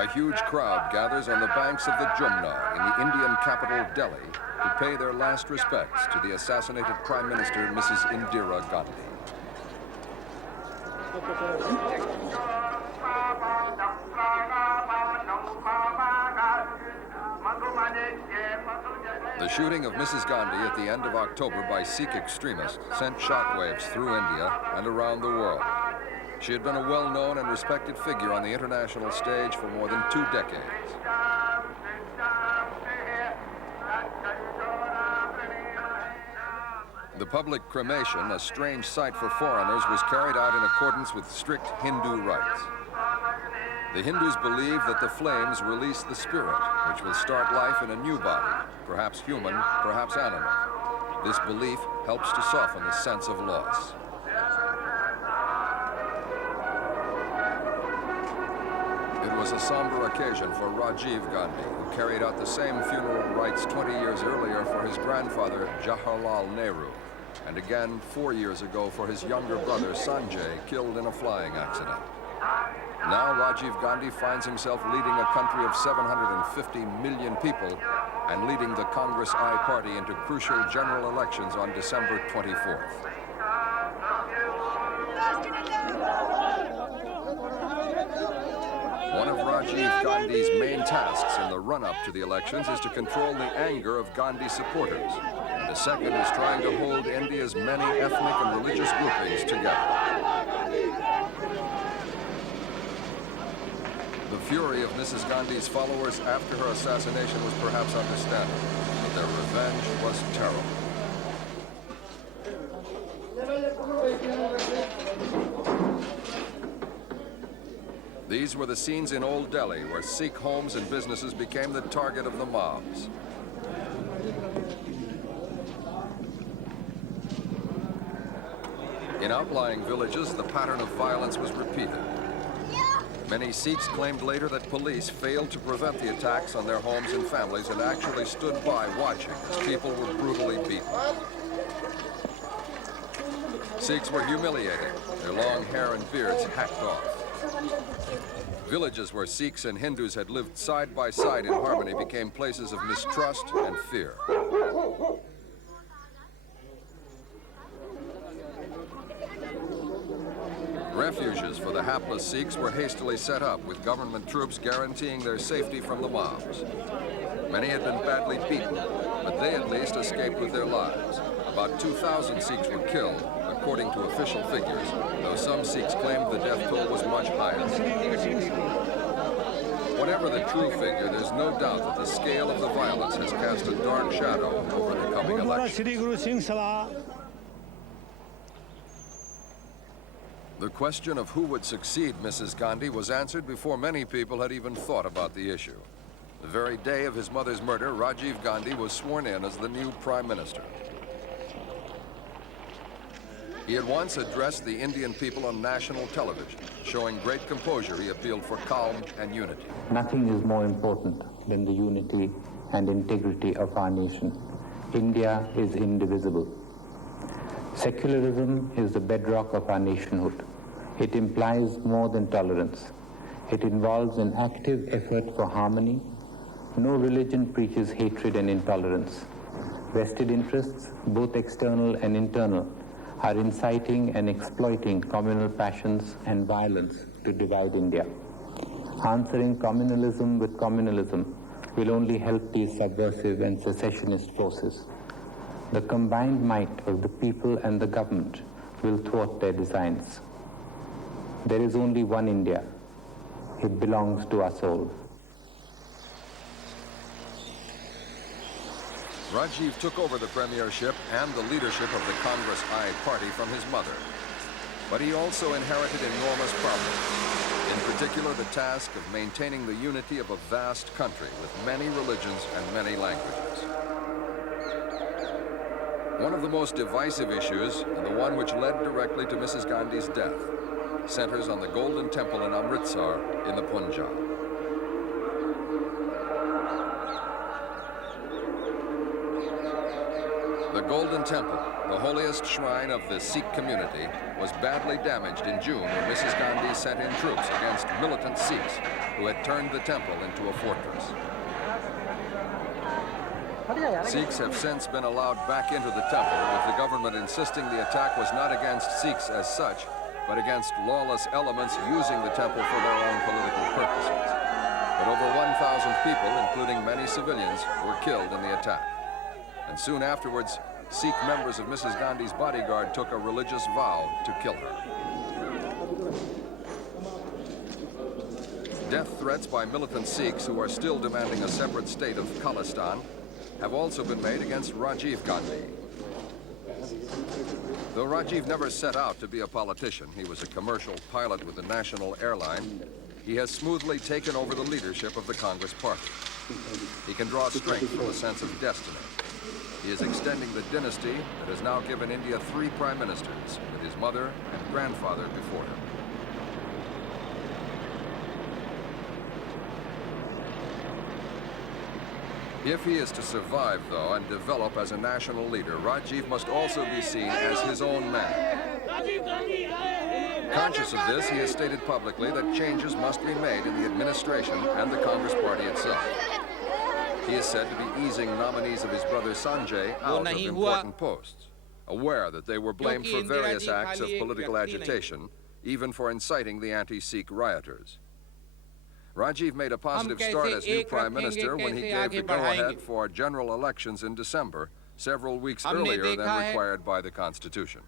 A huge crowd gathers on the banks of the Jumna in the Indian capital, Delhi, to pay their last respects to the assassinated Prime Minister, Mrs. Indira Gandhi. The shooting of Mrs. Gandhi at the end of October by Sikh extremists sent shockwaves through India and around the world. She had been a well-known and respected figure on the international stage for more than 2 decades. The public cremation, a strange sight for foreigners, was carried out in accordance with strict Hindu rites. The Hindus believe that the flames release the spirit, which will start life in a new body, perhaps human, perhaps animal. This belief helps to soften the sense of loss. It was a somber occasion for Rajiv Gandhi, who carried out the same funeral rites 20 years earlier for his grandfather, Jawaharlal Nehru, and again 4 years ago for his younger brother, Sanjay, killed in a flying accident. Now Rajiv Gandhi finds himself leading a country of 750 million people and leading the Congress I party into crucial general elections on December 24th. One of Rajiv Gandhi's main tasks in the run-up to the elections is to control the anger of Gandhi supporters. And the second is trying to hold India's many ethnic and religious groupings together. The fury of Mrs. Gandhi's followers after her assassination was perhaps understandable, but their revenge was terrible. These were the scenes in Old Delhi, where Sikh homes and businesses became the target of the mobs. In outlying villages, the pattern of violence was repeated. Many Sikhs claimed later that police failed to prevent the attacks on their homes and families and actually stood by watching as people were brutally beaten. Sikhs were humiliated, their long hair and beards hacked off. Villages where Sikhs and Hindus had lived side by side in harmony became places of mistrust and fear. Refuges for the hapless Sikhs were hastily set up, with government troops guaranteeing their safety from the mobs. Many had been badly beaten, but they at least escaped with their lives. About 2,000 Sikhs were killed, according to official figures, though some Sikhs claimed the death toll was much higher. Whatever the true figure, there's no doubt that the scale of the violence has cast a dark shadow over the coming election. The question of who would succeed Mrs. Gandhi was answered before many people had even thought about the issue. The very day of his mother's murder, Rajiv Gandhi was sworn in as the new Prime Minister. He had once addressed the Indian people on national television. Showing great composure, he appealed for calm and unity. Nothing is more important than the unity and integrity of our nation. India is indivisible. Secularism is the bedrock of our nationhood. It implies more than tolerance. It involves an active effort for harmony. No religion preaches hatred and intolerance. Vested interests, both external and internal, are inciting and exploiting communal passions and violence to divide India. Answering communalism with communalism will only help these subversive and secessionist forces. The combined might of the people and the government will thwart their designs. There is only one India. It belongs to us all. Rajiv took over the premiership and the leadership of the Congress I party from his mother. But he also inherited enormous problems. In particular, the task of maintaining the unity of a vast country with many religions and many languages. One of the most divisive issues, and the one which led directly to Mrs. Gandhi's death, centers on the Golden Temple in Amritsar in the Punjab. The Golden Golden Temple, the holiest shrine of the Sikh community, was badly damaged in June when Mrs. Gandhi sent in troops against militant Sikhs who had turned the temple into a fortress. Sikhs have since been allowed back into the temple, with the government insisting the attack was not against Sikhs as such, but against lawless elements using the temple for their own political purposes. But over 1,000 people, including many civilians, were killed in the attack. And soon afterwards, Sikh members of Mrs. Gandhi's bodyguard took a religious vow to kill her. Death threats by militant Sikhs who are still demanding a separate state of Khalistan have also been made against Rajiv Gandhi. Though Rajiv never set out to be a politician, he was a commercial pilot with a national airline, he has smoothly taken over the leadership of the Congress Party. He can draw strength from a sense of destiny. He is extending the dynasty that has now given India 3 prime ministers, with his mother and grandfather before him. If he is to survive, though, and develop as a national leader, Rajiv must also be seen as his own man. Conscious of this, he has stated publicly that changes must be made in the administration and the Congress Party itself. He is said to be easing nominees of his brother Sanjay out of important posts, aware that they were blamed for various acts of political agitation, even for inciting the anti-Sikh rioters. Rajiv made a positive start as new prime minister when he gave the go-ahead for general elections in December, several weeks earlier than required by the Constitution.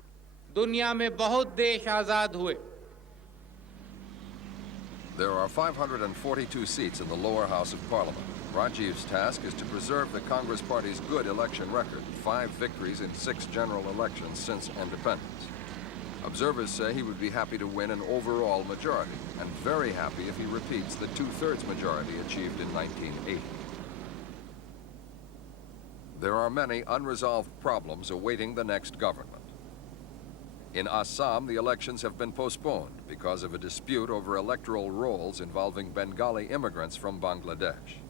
There are 542 seats in the lower house of Parliament. Rajiv's task is to preserve the Congress Party's good election record, 5 victories in 6 general elections since independence. Observers say he would be happy to win an overall majority, and very happy if he repeats the 2/3 majority achieved in 1980. There are many unresolved problems awaiting the next government. In Assam, the elections have been postponed because of a dispute over electoral rolls involving Bengali immigrants from Bangladesh.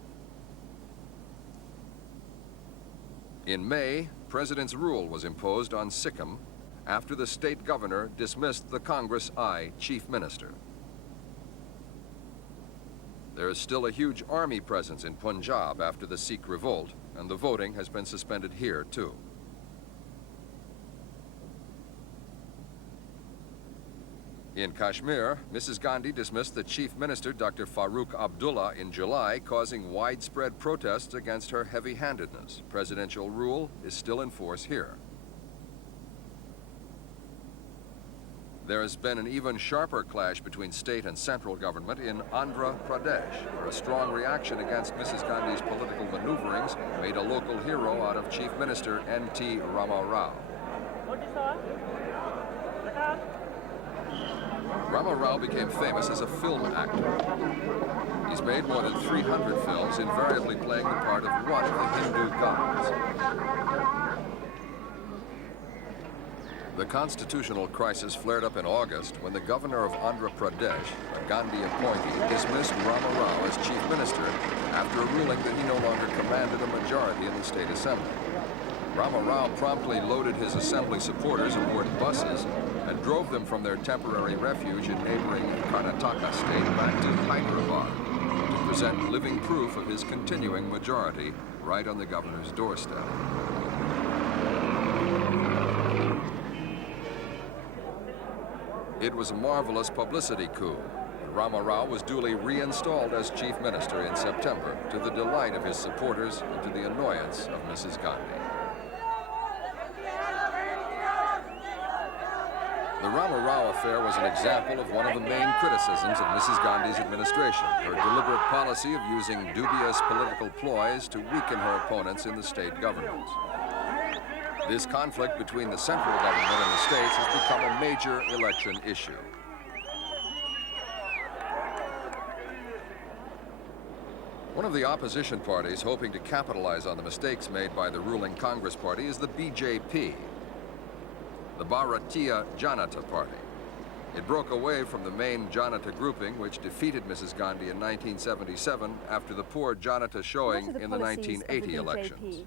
In May, President's rule was imposed on Sikkim after the state governor dismissed the Congress I chief minister. There is still a huge army presence in Punjab after the Sikh revolt, and the voting has been suspended here too. In Kashmir, Mrs. Gandhi dismissed the chief minister, Dr. Farooq Abdullah, in July, causing widespread protests against her heavy-handedness. Presidential rule is still in force here. There has been an even sharper clash between state and central government in Andhra Pradesh, where a strong reaction against Mrs. Gandhi's political maneuverings made a local hero out of Chief Minister N.T. Rama Rao. Rama Rao became famous as a film actor. He's made more than 300 films, invariably playing the part of one of the Hindu gods. The constitutional crisis flared up in August when the governor of Andhra Pradesh, a Gandhi appointee, dismissed Rama Rao as chief minister after a ruling that he no longer commanded a majority in the state assembly. Rama Rao promptly loaded his assembly supporters aboard buses and drove them from their temporary refuge in neighboring Karnataka state back to Hyderabad to present living proof of his continuing majority right on the governor's doorstep. It was a marvelous publicity coup. Rama Rao was duly reinstalled as chief minister in September, to the delight of his supporters and to the annoyance of Mrs. Gandhi. The Rama Rao affair was an example of one of the main criticisms of Mrs. Gandhi's administration, her deliberate policy of using dubious political ploys to weaken her opponents in the state governments. This conflict between the central government and the states has become a major election issue. One of the opposition parties hoping to capitalize on the mistakes made by the ruling Congress Party is the BJP, the Bharatiya Janata Party. It broke away from the main Janata grouping, which defeated Mrs. Gandhi in 1977 after the poor Janata showing in the 1980 elections.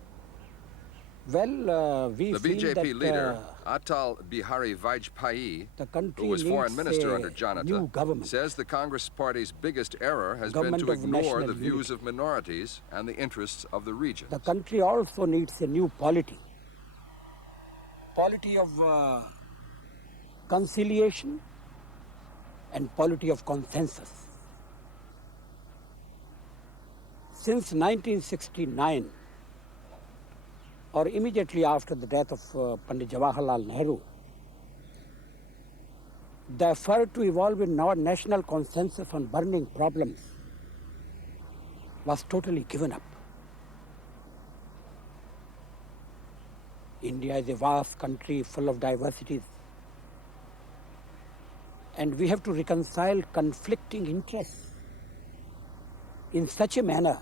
Well, we The feel BJP that leader, Atal Bihari Vajpayee, the country who was foreign needs minister a under new Janata, government. says the Congress Party's biggest error has been Government to of ignore national the views unity. of minorities and the interests of the region. The country also needs a new polity of conciliation and polity of consensus. Since 1969, or immediately after the death of Pandit Jawaharlal Nehru, the effort to evolve a national consensus on burning problems was totally given up. India is a vast country full of diversities, and we have to reconcile conflicting interests in such a manner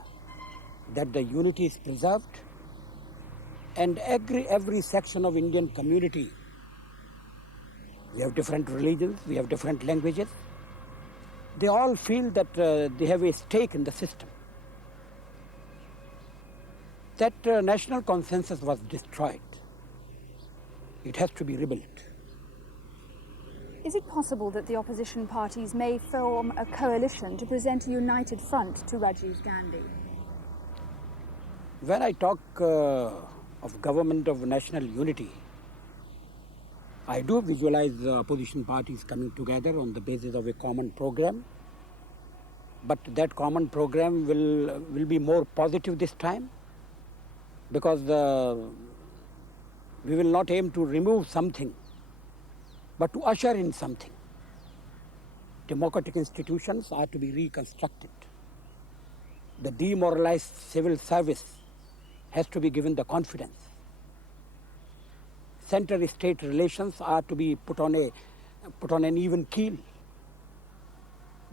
that the unity is preserved and every section of Indian community. We have different religions, we have different languages. They all feel that they have a stake in the system. That national consensus was destroyed. It has to be rebuilt. Is it possible that the opposition parties may form a coalition to present a united front to Rajiv Gandhi? When I talk of government of national unity, I do visualize the opposition parties coming together on the basis of a common program. But that common program will be more positive this time, because we will not aim to remove something, but to usher in something. Democratic institutions are to be reconstructed. The demoralized civil service has to be given the confidence. Center-state relations are to be put on an even keel.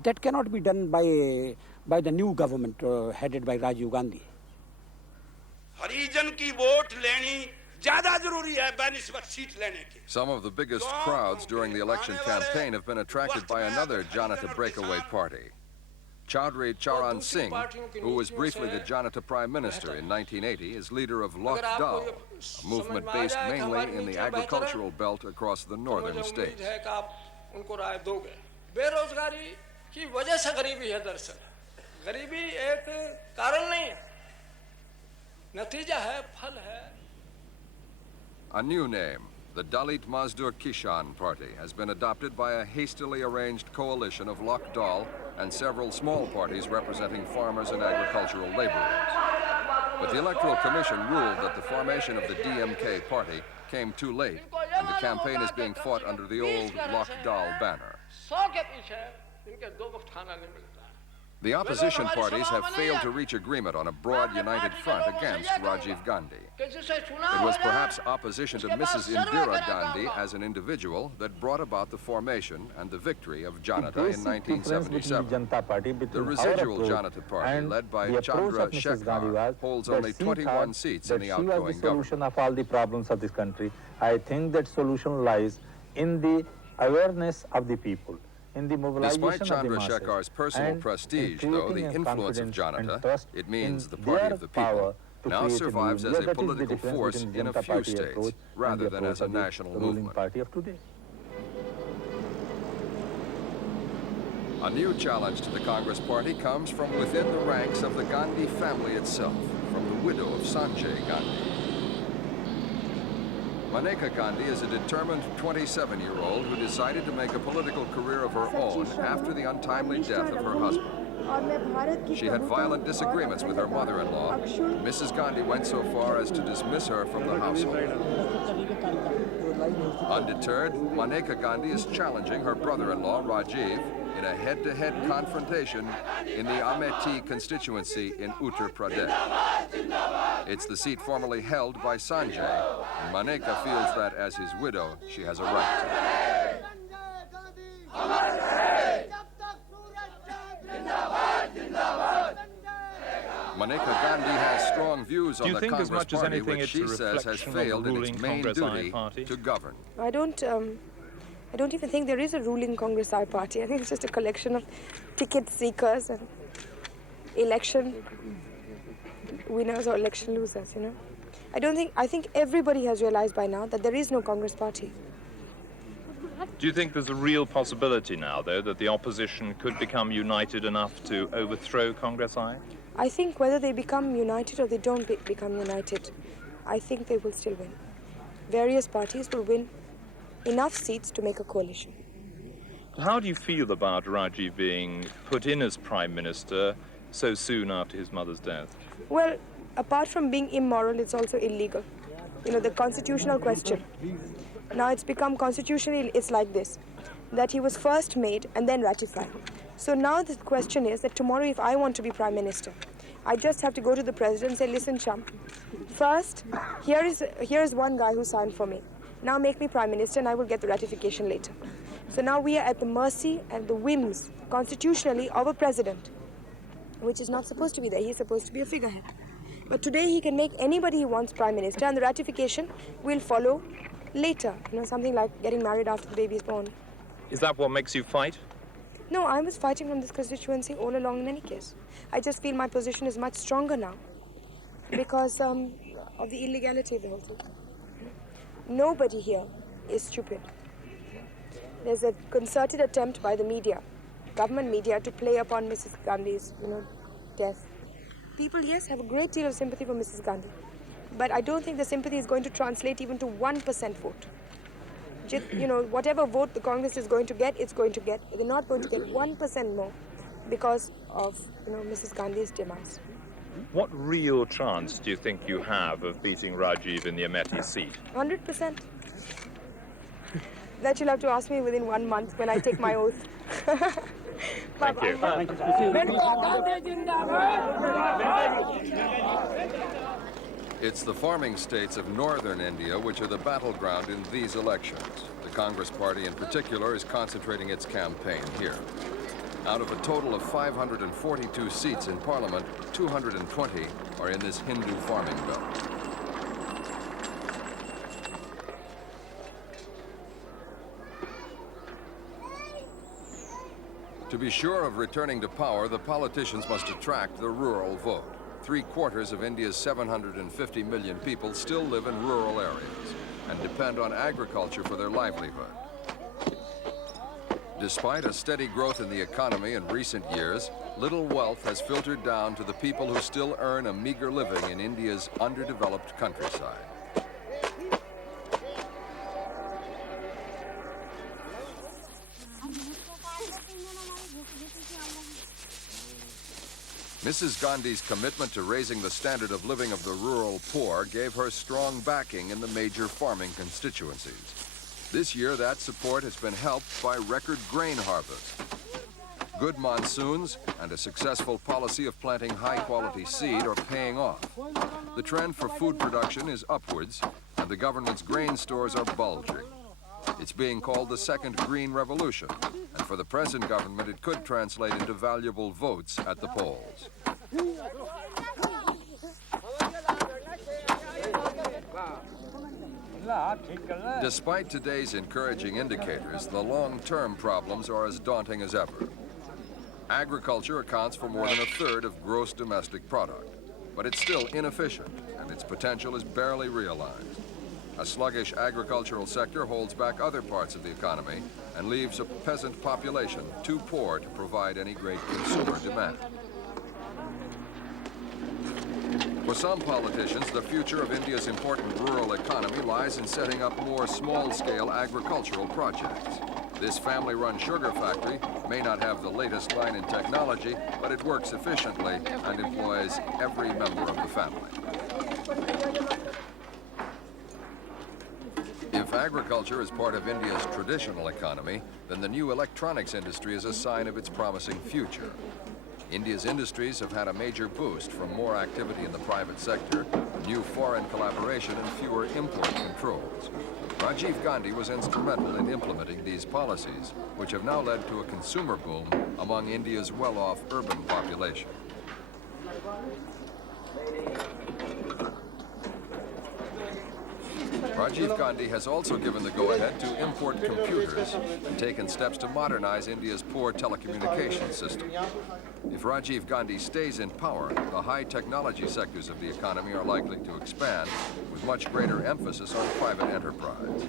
That cannot be done by the new government headed by Rajiv Gandhi. Some of the biggest crowds during the election campaign have been attracted by another Janata breakaway party. Chaudhry Charan Singh, who was briefly the Janata Prime Minister in 1980, is leader of Lok Dal, a movement based mainly in the agricultural belt across the northern states. A new name, the Dalit Mazdur Kishan Party, has been adopted by a hastily arranged coalition of Lok Dal and several small parties representing farmers and agricultural laborers. But the Electoral Commission ruled that the formation of the DMK party came too late, and the campaign is being fought under the old Lok Dal banner. The opposition parties have failed to reach agreement on a broad united front against Rajiv Gandhi. It was perhaps opposition to Mrs. Indira Gandhi as an individual that brought about the formation and the victory of Janata in 1977. The residual Janata party, led by Chandra Shekhar, holds only 21 seats in the outgoing solution government. of all the problems of this country. I think that solution lies in the awareness of the people. Despite Chandra Shekhar's personal prestige, though, the influence of Janata, it means the party of the people, now survives as a political force in a few states, rather than as a national movement. A new challenge to the Congress party comes from within the ranks of the Gandhi family itself, from the widow of Sanjay Gandhi. Maneka Gandhi is a determined 27-year-old who decided to make a political career of her own after the untimely death of her husband. She had violent disagreements with her mother-in-law. Mrs. Gandhi went so far as to dismiss her from the household. Undeterred, Maneka Gandhi is challenging her brother-in-law, Rajiv, in a head-to-head confrontation in the Amethi constituency in Uttar Pradesh. It's the seat formerly held by Sanjay, and Maneka feels that as his widow, she has a right to. Maneka Gandhi has strong views on the Congress party, which she says has failed in its main duty to govern. I don't even think there is a ruling Congress I party. I think it's just a collection of ticket seekers and election winners or election losers, you know. I think everybody has realized by now that there is no Congress party. Do you think there's a real possibility now, though, that the opposition could become united enough to overthrow Congress I? I think whether they become united or they don't become united, I think they will still win. Various parties will win enough seats to make a coalition. How do you feel about Rajiv being put in as Prime Minister so soon after his mother's death? Well, apart from being immoral, it's also illegal. You know, the constitutional question. Now it's become constitutionally, it's like this, that he was first made and then ratified. So now the question is that tomorrow if I want to be Prime Minister, I just have to go to the President and say, listen, chum, first, here is one guy who signed for me. Now make me Prime Minister and I will get the ratification later. So now we are at the mercy and the whims, constitutionally, of a president, which is not supposed to be there. He's supposed to be a figurehead. But today he can make anybody he wants Prime Minister and the ratification will follow later. You know, something like getting married after the baby is born. Is that what makes you fight? No, I was fighting from this constituency all along in any case. I just feel my position is much stronger now because of the illegality of the whole thing. Nobody here is stupid. There's a concerted attempt by the media, government media, to play upon Mrs. Gandhi's, death. People, yes, have a great deal of sympathy for Mrs. Gandhi, but I don't think the sympathy is going to translate even to 1% vote. Whatever vote the Congress is going to get, it's going to get. They're not going to get 1% more because of, Mrs. Gandhi's demise. What real chance do you think you have of beating Rajiv in the Amethi seat? 100%. That you'll have to ask me within 1 month when I take my oath. Thank you. It's the farming states of northern India which are the battleground in these elections. The Congress Party in particular is concentrating its campaign here. Out of a total of 542 seats in Parliament, 220 are in this Hindu farming belt. To be sure of returning to power, the politicians must attract the rural vote. 3/4 of India's 750 million people still live in rural areas and depend on agriculture for their livelihood. Despite a steady growth in the economy in recent years, little wealth has filtered down to the people who still earn a meager living in India's underdeveloped countryside. Mrs. Gandhi's commitment to raising the standard of living of the rural poor gave her strong backing in the major farming constituencies. This year, that support has been helped by record grain harvest. Good monsoons and a successful policy of planting high-quality seed are paying off. The trend for food production is upwards, and the government's grain stores are bulging. It's being called the second green revolution, and for the present government, it could translate into valuable votes at the polls. Despite today's encouraging indicators, the long-term problems are as daunting as ever. Agriculture accounts for more than 1/3 of gross domestic product, but it's still inefficient, and its potential is barely realized. A sluggish agricultural sector holds back other parts of the economy and leaves a peasant population too poor to provide any great consumer demand. For some politicians, the future of India's important rural economy lies in setting up more small-scale agricultural projects. This family-run sugar factory may not have the latest line in technology, but it works efficiently and employs every member of the family. If agriculture is part of India's traditional economy, then the new electronics industry is a sign of its promising future. India's industries have had a major boost from more activity in the private sector, new foreign collaboration, and fewer import controls. Rajiv Gandhi was instrumental in implementing these policies, which have now led to a consumer boom among India's well-off urban population. Rajiv Gandhi has also given the go-ahead to import computers and taken steps to modernize India's poor telecommunications system. If Rajiv Gandhi stays in power, the high technology sectors of the economy are likely to expand with much greater emphasis on private enterprise.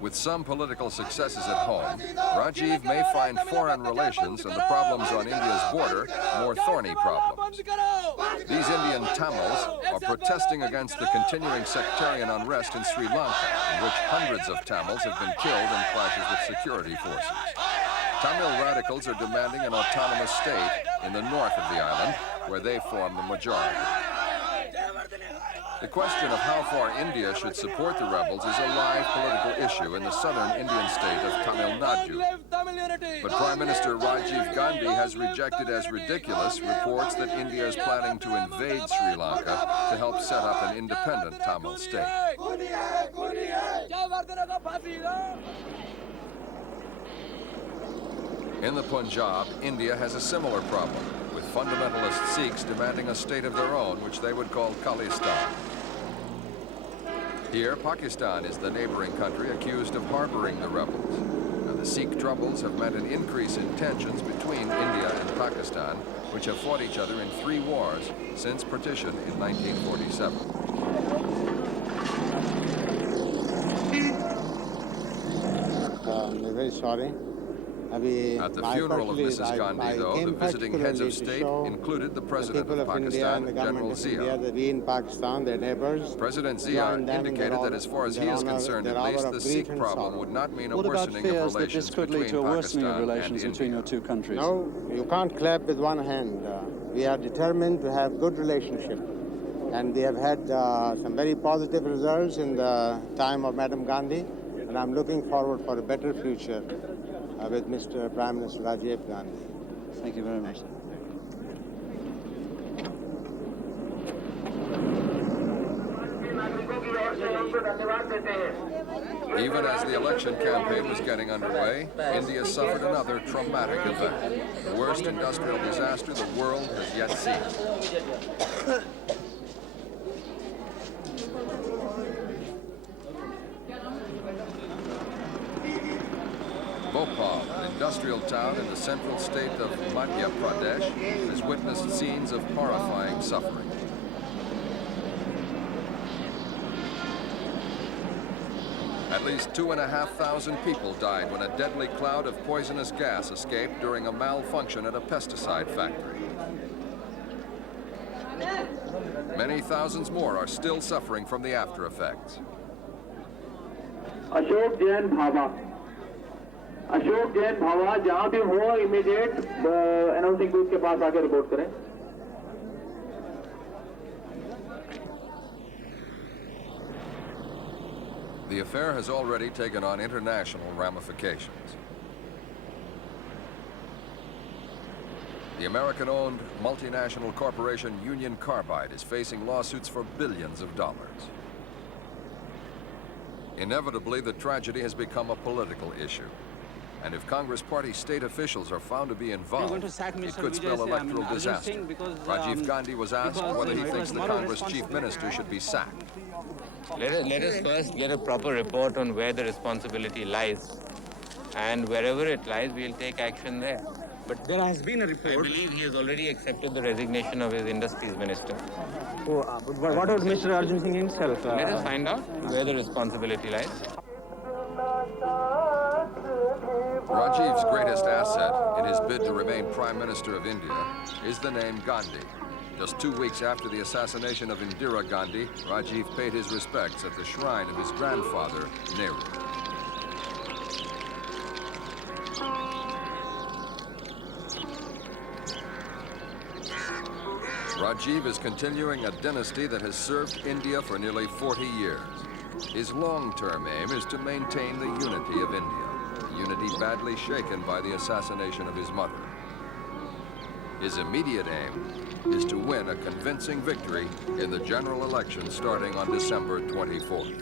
With some political successes at home, Rajiv may find foreign relations and the problems on India's border more thorny problems. These Indian Tamils are protesting against the continuing sectarian unrest in Sri Lanka, in which hundreds of Tamils have been killed in clashes with security forces. Tamil radicals are demanding an autonomous state in the north of the island, where they form the majority. The question of how far India should support the rebels is a live political issue in the southern Indian state of Tamil Nadu. But Prime Minister Rajiv Gandhi has rejected as ridiculous reports that India is planning to invade Sri Lanka to help set up an independent Tamil state. In the Punjab, India has a similar problem, with fundamentalist Sikhs demanding a state of their own, which they would call Khalistan. Here, Pakistan is the neighboring country accused of harboring the rebels. Now, the Sikh troubles have meant an increase in tensions between India and Pakistan, which have fought each other in 3 wars since partition in 1947. I'm very sorry. At the funeral of Mrs. Gandhi, though, the visiting heads of state included the President of Pakistan, General Zia. We in Pakistan, their neighbors, President Zia indicated that as far as he is concerned, at least, the Sikh problem would not mean a worsening of relations between Pakistan and India. Two countries? No, you can't clap with one hand. We are determined to have good relationship. And we have had some very positive results in the time of Madam Gandhi. And I'm looking forward for a better future with Mr. Prime Minister Rajiv Gandhi. Thank you very much. Even as the election campaign was getting underway, India suffered another traumatic event, the worst industrial disaster the world has yet seen. Bhopal, an industrial town in the central state of Madhya Pradesh, has witnessed scenes of horrifying suffering. At least 2,500 people died when a deadly cloud of poisonous gas escaped during a malfunction at a pesticide factory. Many thousands more are still suffering from the after effects. Ashok Jain Bhava, जहाँ भी हो immediate announcing booth के पास आके report करें. The affair has already taken on international ramifications. The American-owned multinational corporation Union Carbide is facing lawsuits for billions of dollars. Inevitably, the tragedy has become a political issue. And if Congress Party state officials are found to be involved, it could spell electoral disaster. Rajiv Gandhi was asked whether he thinks the Congress chief minister should be sacked. Let us first get a proper report on where the responsibility lies. And wherever it lies, we'll take action there. But there has been a report. I believe he has already accepted the resignation of his industries minister. What about Mr. Arjun Singh himself? Let us find out where the responsibility lies. Rajiv's greatest asset in his bid to remain Prime Minister of India is the name Gandhi. Just 2 weeks after the assassination of Indira Gandhi, Rajiv paid his respects at the shrine of his grandfather, Nehru. Rajiv is continuing a dynasty that has served India for nearly 40 years. His long-term aim is to maintain the unity of India, a unity badly shaken by the assassination of his mother. His immediate aim is to win a convincing victory in the general election starting on December 24th.